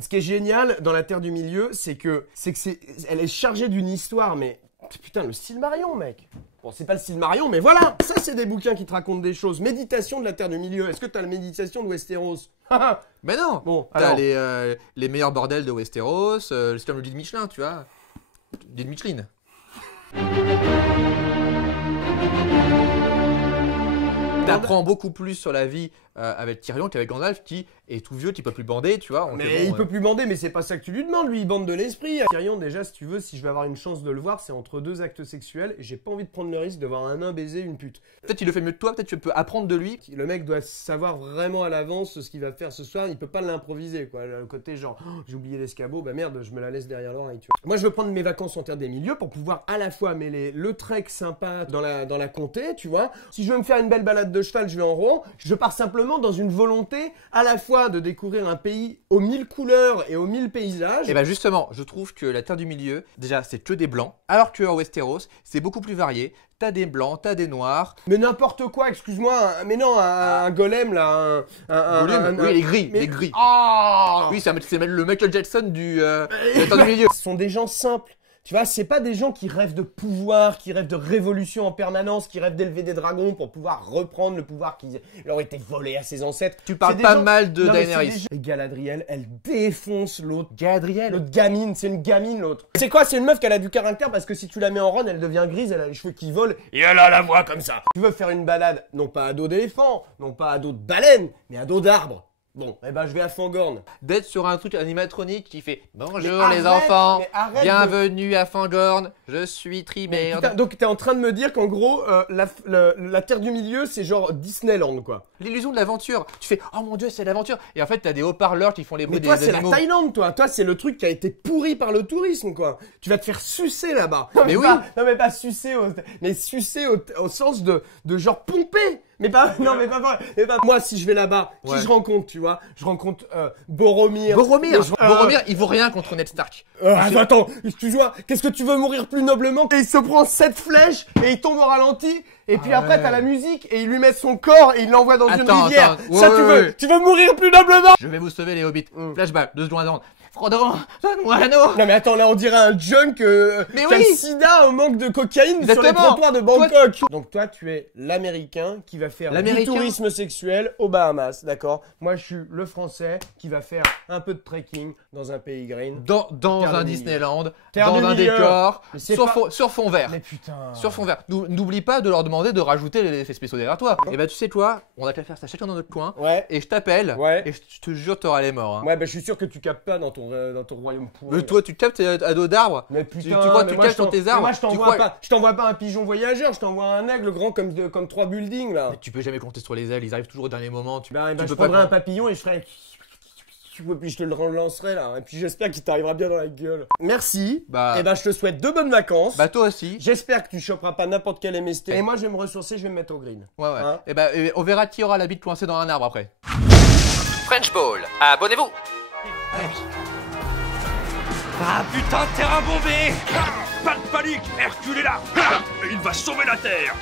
Ce qui est génial dans la Terre du Milieu, elle est chargée d'une histoire, mais putain, le Silmarillion, mec. Bon, c'est pas le Silmarillion, mais voilà, ça c'est des bouquins qui te racontent des choses. Méditation de la Terre du Milieu. Est-ce que t'as la méditation de Westeros? Mais non. Bon, t'as alors. les meilleurs bordels de Westeros, c'est comme le guide Michelin, tu vois. Guide Michelin. T'apprends beaucoup plus sur la vie avec Tyrion qu'avec Gandalf qui est tout vieux, qui peut plus bander, tu vois. Mais il peut plus bander, mais c'est pas ça que tu lui demandes, lui il bande de l'esprit. Tyrion, déjà, si tu veux, si je vais avoir une chance de le voir, c'est entre 2 actes sexuels et j'ai pas envie de prendre le risque de voir un nain baiser une pute. Peut-être qu'il le fait mieux que toi, peut-être tu peux apprendre de lui. Le mec doit savoir vraiment à l'avance ce qu'il va faire ce soir, il peut pas l'improviser, quoi. Le côté genre, oh, j'ai oublié l'escabeau, bah merde, je me la laisse derrière l'oreille, tu vois. Moi, je veux prendre mes vacances en Terre des Milieux pour pouvoir à la fois mêler le trek sympa dans la comté, tu vois. Si je veux me faire une belle balade de cheval, je vais en Rouen. Je pars simplement dans une volonté à la fois de découvrir un pays aux 1000 couleurs et aux 1000 paysages. Et bah justement, je trouve que la Terre du Milieu, déjà, c'est que des blancs, alors que en Westeros, c'est beaucoup plus varié. T'as des blancs, t'as des noirs. Mais n'importe quoi, excuse-moi. Mais non, un golem là, oui, les gris, les gris. Oh oui, c'est le Michael Jackson de la Terre du Milieu. Ce sont des gens simples. Tu vois, c'est pas des gens qui rêvent de pouvoir, qui rêvent de révolution en permanence, qui rêvent d'élever des dragons pour pouvoir reprendre le pouvoir qui leur était volé à ses ancêtres. Tu parles pas mal de Daenerys. Et Galadriel, elle défonce l'autre. Galadriel, l'autre gamine, c'est une gamine l'autre. C'est quoi? C'est une meuf qui a du caractère parce que si tu la mets en ronde, elle devient grise, elle a les cheveux qui volent et elle a la voix comme ça. Tu veux faire une balade, non pas à dos d'éléphant, non pas à dos de baleine, mais à dos d'arbre. Bon, eh ben je vais à Fangorn. D'être sur un truc animatronique qui fait bonjour les enfants, bienvenue à Fangorn, je suis Tribert. Donc t'es en train de me dire qu'en gros, la Terre du Milieu, c'est genre Disneyland, quoi. L'illusion de l'aventure. Tu fais oh mon dieu, c'est l'aventure. Et en fait, t'as des haut-parleurs qui font les bruits des animaux. Mais toi, c'est la Thaïlande, toi. Toi, c'est le truc qui a été pourri par le tourisme, quoi. Tu vas te faire sucer là-bas. Mais oui. Non, mais pas sucer, mais sucer au sens de genre pomper. Mais pas, non, mais pas. Moi, si je vais là-bas, qui je rencontre, tu vois? Je rencontre Boromir. Boromir, il vaut rien contre Ned Stark. Attends, tu vois, qu'est-ce que tu veux mourir plus noblement? Et il se prend 7 flèches et il tombe au ralenti. Et puis après, t'as la musique et il lui met son corps et il l'envoie dans une rivière. Ça, tu veux mourir plus noblement? Je vais vous sauver les hobbits. Flashback, 2 secondes avant. Frodon, donne-moi l'anneau. Non mais attends, là on dirait un junk qui a le sida au manque de cocaïne sur les trottoirs de Bangkok. Donc toi tu es l'américain qui va faire du tourisme sexuel aux Bahamas, d'accord? Moi je suis le français qui va faire un peu de trekking dans un pays green. Dans un Disneyland, dans un décor, sur fond vert. Mais putain. Sur fond vert. N'oublie pas de leur demander de rajouter les effets spéciaux derrière toi. Et bah tu sais quoi, on a qu'à faire ça chacun dans notre coin. Ouais. Et je t'appelle. Ouais. Et je te jure t'auras les morts. Hein. Ouais bah je suis sûr que tu captes pas dans ton royaume pourri. Mais toi tu captes à dos d'arbre. Mais putain, tu crois que tu captes dans tes arbres? Moi je t'envoie pas un pigeon voyageur, je t'envoie un aigle grand comme 3 buildings là. Mais tu peux jamais compter sur les ailes, ils arrivent toujours au dernier moment. Je prendrai un papillon et je ferai... Puis je te le relancerai là, et puis j'espère qu'il t'arrivera bien dans la gueule. Merci, et je te souhaite de bonnes vacances. Bah toi aussi. J'espère que tu choperas pas n'importe quel MST. Et moi je vais me ressourcer, je vais me mettre au green. Ouais. Hein, et on verra qui aura la bite coincée dans un arbre après. French Ball, abonnez-vous. Ah putain, terrain bombé. Pas de panique, Hercule est là. Il va sauver la Terre.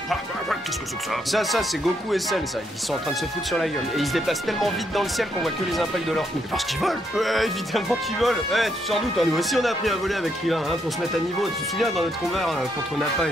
Qu'est-ce que c'est que ça? Ça c'est Goku et Cell, ça. Ils sont en train de se foutre sur la gueule. Et ils se déplacent tellement vite dans le ciel qu'on voit que les impacts de leur coup. Parce qu'ils volent. Ouais, évidemment qu'ils volent. Ouais, tu sors d'où toi? Nous aussi on a appris à voler avec Krillin, hein, pour se mettre à niveau. Tu te souviens dans notre combat contre Nappa?